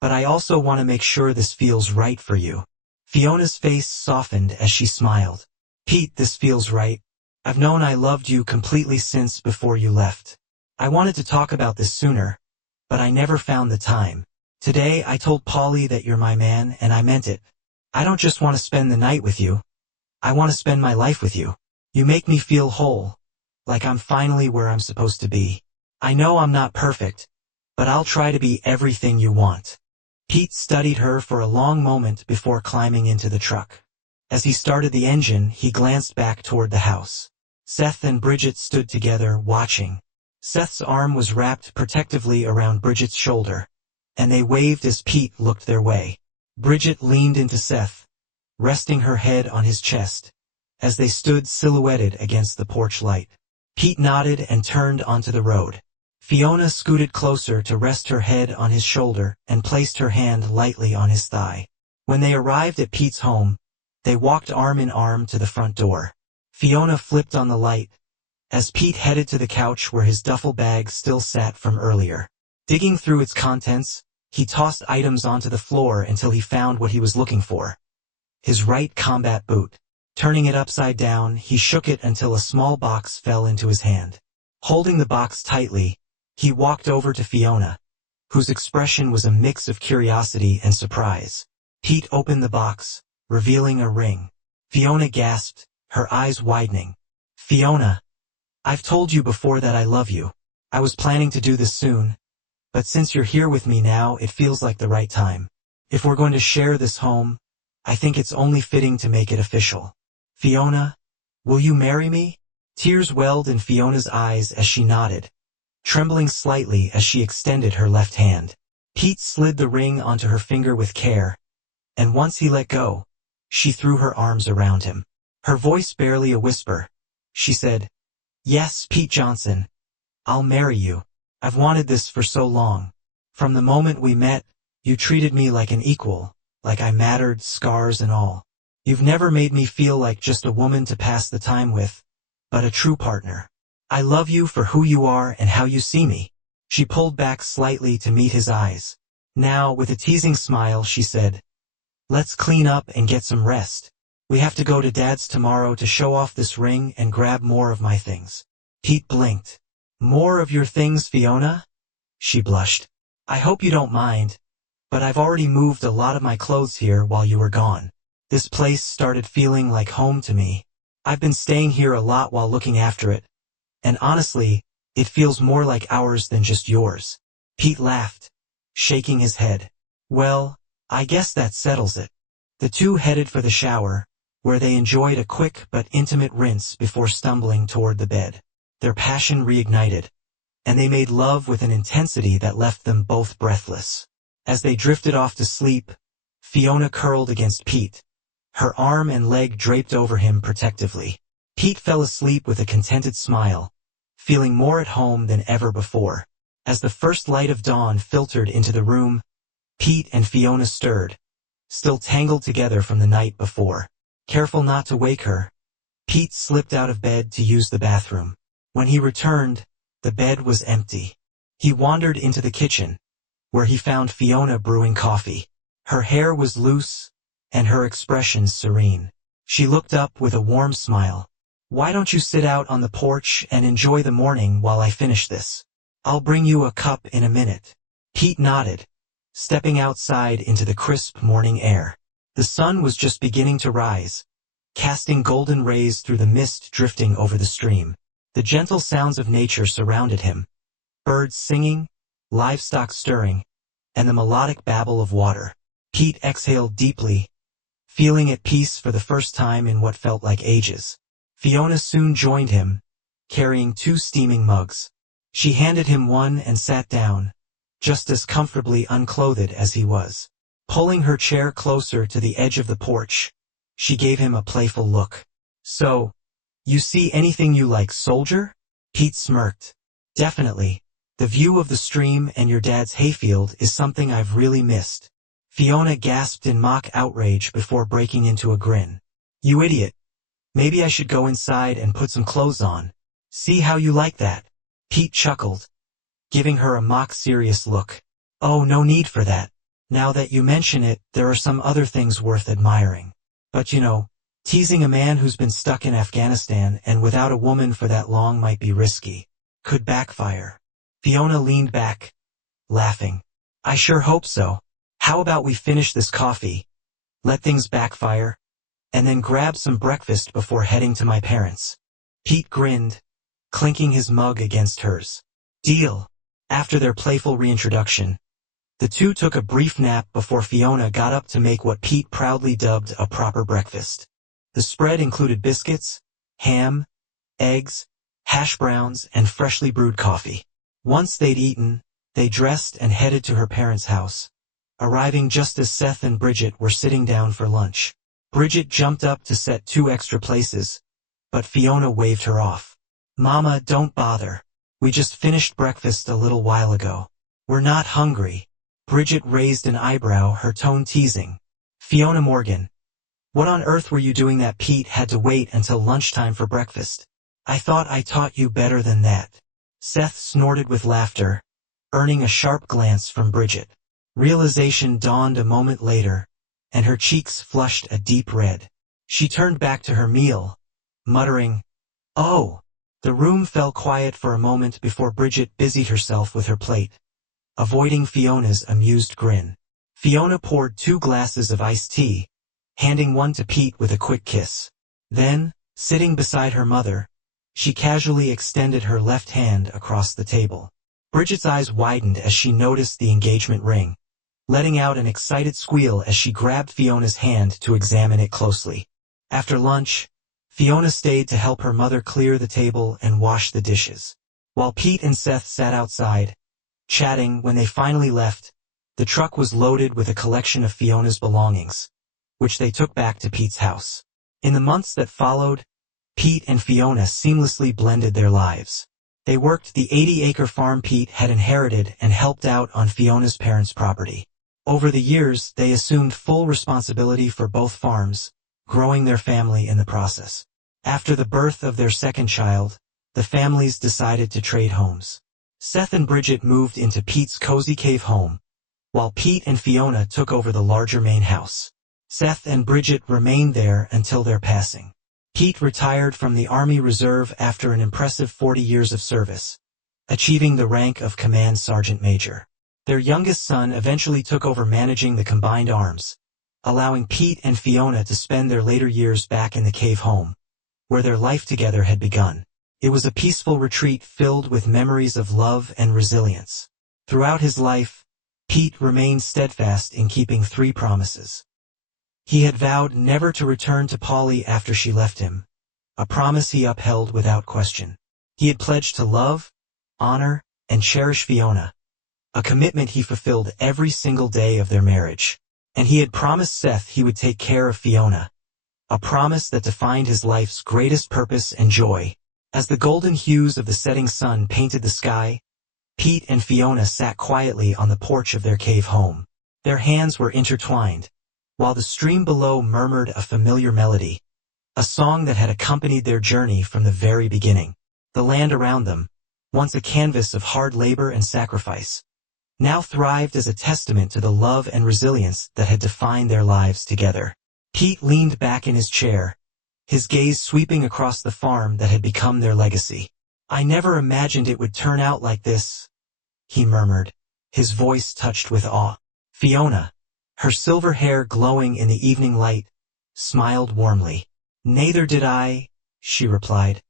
but I also want to make sure this feels right for you." Fiona's face softened as she smiled. "Pete, this feels right. I've known I loved you completely since before you left. I wanted to talk about this sooner, but I never found the time. Today I told Polly that you're my man, and I meant it. I don't just want to spend the night with you. I want to spend my life with you. You make me feel whole, like I'm finally where I'm supposed to be. I know I'm not perfect, but I'll try to be everything you want." Pete studied her for a long moment before climbing into the truck. As he started the engine, he glanced back toward the house. Seth and Bridget stood together, watching. Seth's arm was wrapped protectively around Bridget's shoulder, and they waved as Pete looked their way. Bridget leaned into Seth, resting her head on his chest, as they stood silhouetted against the porch light. Pete nodded and turned onto the road. Fiona scooted closer to rest her head on his shoulder and placed her hand lightly on his thigh. When they arrived at Pete's home, they walked arm in arm to the front door. Fiona flipped on the light, as Pete headed to the couch where his duffel bag still sat from earlier. Digging through its contents, he tossed items onto the floor until he found what he was looking for: his right combat boot. Turning it upside down, he shook it until a small box fell into his hand. Holding the box tightly, he walked over to Fiona, whose expression was a mix of curiosity and surprise. Pete opened the box, revealing a ring. Fiona gasped, her eyes widening. "Fiona, I've told you before that I love you. I was planning to do this soon, but since you're here with me now, it feels like the right time. If we're going to share this home, I think it's only fitting to make it official. Fiona, will you marry me?" Tears welled in Fiona's eyes as she nodded, trembling slightly as she extended her left hand. Pete slid the ring onto her finger with care, and once he let go, she threw her arms around him. Her voice barely a whisper, she said, "Yes, Pete Johnson, I'll marry you. I've wanted this for so long. From the moment we met, you treated me like an equal, like I mattered, scars and all. You've never made me feel like just a woman to pass the time with, but a true partner. I love you for who you are and how you see me." She pulled back slightly to meet his eyes. Now, with a teasing smile, she said, "Let's clean up and get some rest. We have to go to Dad's tomorrow to show off this ring and grab more of my things." Pete blinked. "More of your things, Fiona?" She blushed. "I hope you don't mind, but I've already moved a lot of my clothes here while you were gone. This place started feeling like home to me. I've been staying here a lot while looking after it, and honestly, it feels more like ours than just yours." Pete laughed, shaking his head. "Well, I guess that settles it." The two headed for the shower, where they enjoyed a quick but intimate rinse before stumbling toward the bed. Their passion reignited, and they made love with an intensity that left them both breathless. As they drifted off to sleep, Fiona curled against Pete, her arm and leg draped over him protectively. Pete fell asleep with a contented smile, feeling more at home than ever before. As the first light of dawn filtered into the room, Pete and Fiona stirred, still tangled together from the night before. Careful not to wake her, Pete slipped out of bed to use the bathroom. When he returned, the bed was empty. He wandered into the kitchen, where he found Fiona brewing coffee. Her hair was loose, and her expression serene. She looked up with a warm smile. "Why don't you sit out on the porch and enjoy the morning while I finish this? I'll bring you a cup in a minute." Pete nodded, stepping outside into the crisp morning air. The sun was just beginning to rise, casting golden rays through the mist drifting over the stream. The gentle sounds of nature surrounded him, birds singing, livestock stirring, and the melodic babble of water. Pete exhaled deeply, feeling at peace for the first time in what felt like ages. Fiona soon joined him, carrying 2 steaming mugs. She handed him one and sat down, just as comfortably unclothed as he was. Pulling her chair closer to the edge of the porch, she gave him a playful look. "So, you see anything you like, soldier?" Pete smirked. "Definitely. The view of the stream and your dad's hayfield is something I've really missed." Fiona gasped in mock outrage before breaking into a grin. "You idiot. Maybe I should go inside and put some clothes on. See how you like that?" Pete chuckled, giving her a mock serious look. "Oh, no need for that. Now that you mention it, there are some other things worth admiring. But you know, teasing a man who's been stuck in Afghanistan and without a woman for that long might be risky. Could backfire." Fiona leaned back, laughing. "I sure hope so. How about we finish this coffee, let things backfire, and then grab some breakfast before heading to my parents'?" Pete grinned, clinking his mug against hers. "Deal." After their playful reintroduction, the two took a brief nap before Fiona got up to make what Pete proudly dubbed a proper breakfast. The spread included biscuits, ham, eggs, hash browns, and freshly brewed coffee. Once they'd eaten, they dressed and headed to her parents' house, arriving just as Seth and Bridget were sitting down for lunch. Bridget jumped up to set 2 extra places, but Fiona waved her off. "Mama, don't bother. We just finished breakfast a little while ago. We're not hungry." Bridget raised an eyebrow, her tone teasing. "Fiona Morgan, what on earth were you doing that Pete had to wait until lunchtime for breakfast? I thought I taught you better than that." Seth snorted with laughter, earning a sharp glance from Bridget. Realization dawned a moment later, and her cheeks flushed a deep red. She turned back to her meal, muttering, "Oh." The room fell quiet for a moment before Bridget busied herself with her plate, avoiding Fiona's amused grin. Fiona poured 2 glasses of iced tea, handing one to Pete with a quick kiss. Then, sitting beside her mother, she casually extended her left hand across the table. Bridget's eyes widened as she noticed the engagement ring, letting out an excited squeal as she grabbed Fiona's hand to examine it closely. After lunch, Fiona stayed to help her mother clear the table and wash the dishes. While Pete and Seth sat outside, chatting. When they finally left, the truck was loaded with a collection of Fiona's belongings, which they took back to Pete's house. In the months that followed, Pete and Fiona seamlessly blended their lives. They worked the 80-acre farm Pete had inherited and helped out on Fiona's parents' property. Over the years, they assumed full responsibility for both farms, growing their family in the process. After the birth of their second child, the families decided to trade homes. Seth and Bridget moved into Pete's cozy cave home, while Pete and Fiona took over the larger main house. Seth and Bridget remained there until their passing. Pete retired from the Army Reserve after an impressive 40 years of service, achieving the rank of Command Sergeant Major. Their youngest son eventually took over managing the combined arms, allowing Pete and Fiona to spend their later years back in the cave home, where their life together had begun. It was a peaceful retreat filled with memories of love and resilience. Throughout his life, Pete remained steadfast in keeping 3 promises. He had vowed never to return to Polly after she left him, a promise he upheld without question. He had pledged to love, honor, and cherish Fiona, a commitment he fulfilled every single day of their marriage. And he had promised Seth he would take care of Fiona, a promise that defined his life's greatest purpose and joy. As the golden hues of the setting sun painted the sky, Pete and Fiona sat quietly on the porch of their cave home. Their hands were intertwined, while the stream below murmured a familiar melody, a song that had accompanied their journey from the very beginning. The land around them, once a canvas of hard labor and sacrifice, now thrived as a testament to the love and resilience that had defined their lives together. Pete leaned back in his chair, his gaze sweeping across the farm that had become their legacy. "I never imagined it would turn out like this," he murmured, his voice touched with awe. Fiona, her silver hair glowing in the evening light, smiled warmly. "Neither did I," she replied.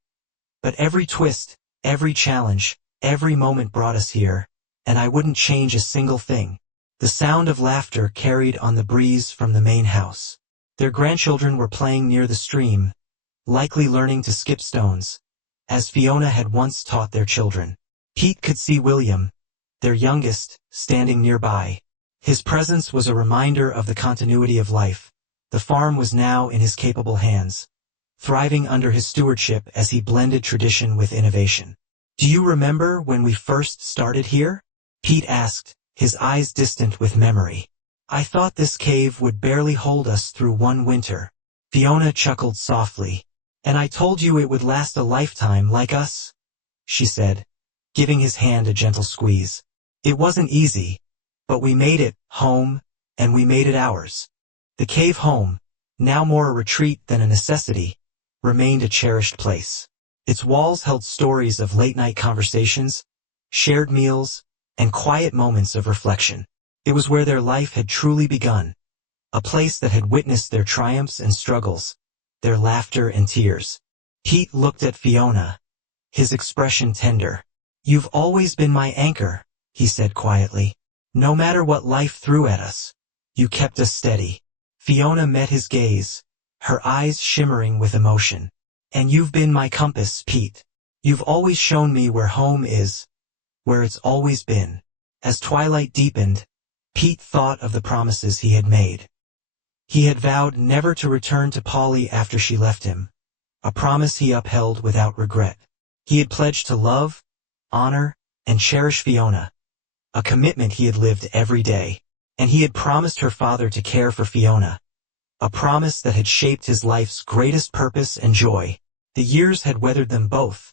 "But every twist, every challenge, every moment brought us here, and I wouldn't change a single thing." The sound of laughter carried on the breeze from the main house. Their grandchildren were playing near the stream, likely learning to skip stones, as Fiona had once taught their children. Pete could see William, their youngest, standing nearby. His presence was a reminder of the continuity of life. The farm was now in his capable hands, thriving under his stewardship as he blended tradition with innovation. "Do you remember when we first started here?" Pete asked, his eyes distant with memory. "I thought this cave would barely hold us through one winter." Fiona chuckled softly. "And I told you it would last a lifetime like us," she said, giving his hand a gentle squeeze. "It wasn't easy, but we made it home, and we made it ours." The cave home, now more a retreat than a necessity, remained a cherished place. Its walls held stories of late-night conversations, shared meals, and quiet moments of reflection. It was where their life had truly begun, a place that had witnessed their triumphs and struggles, their laughter and tears. Pete looked at Fiona, his expression tender. "You've always been my anchor," he said quietly. "No matter what life threw at us, you kept us steady." Fiona met his gaze, her eyes shimmering with emotion. "And you've been my compass, Pete. You've always shown me where home is, where it's always been." As twilight deepened, Pete thought of the promises he had made. He had vowed never to return to Polly after she left him, a promise he upheld without regret. He had pledged to love, honor, and cherish Fiona, a commitment he had lived every day. And he had promised her father to care for Fiona, a promise that had shaped his life's greatest purpose and joy. The years had weathered them both,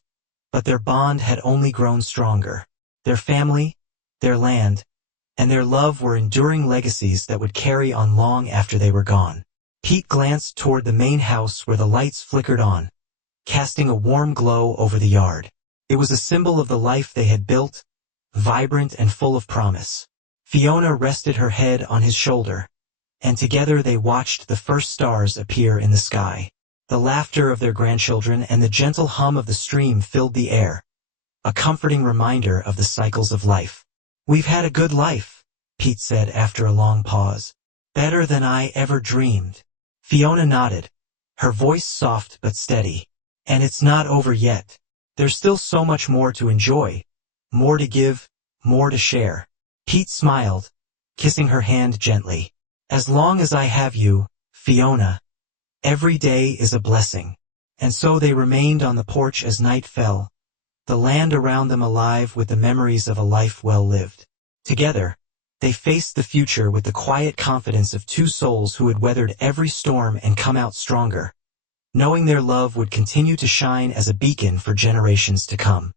but their bond had only grown stronger. Their family, their land, and their love were enduring legacies that would carry on long after they were gone. Pete glanced toward the main house where the lights flickered on, casting a warm glow over the yard. It was a symbol of the life they had built, vibrant and full of promise. Fiona rested her head on his shoulder, and together they watched the first stars appear in the sky. The laughter of their grandchildren and the gentle hum of the stream filled the air, a comforting reminder of the cycles of life. "We've had a good life," Pete said after a long pause. "Better than I ever dreamed." Fiona nodded, her voice soft but steady. "And it's not over yet. There's still so much more to enjoy, more to give, more to share." Pete smiled, kissing her hand gently. "As long as I have you, Fiona, every day is a blessing." And so they remained on the porch as night fell, the land around them alive with the memories of a life well lived. Together, they faced the future with the quiet confidence of two souls who had weathered every storm and come out stronger, knowing their love would continue to shine as a beacon for generations to come.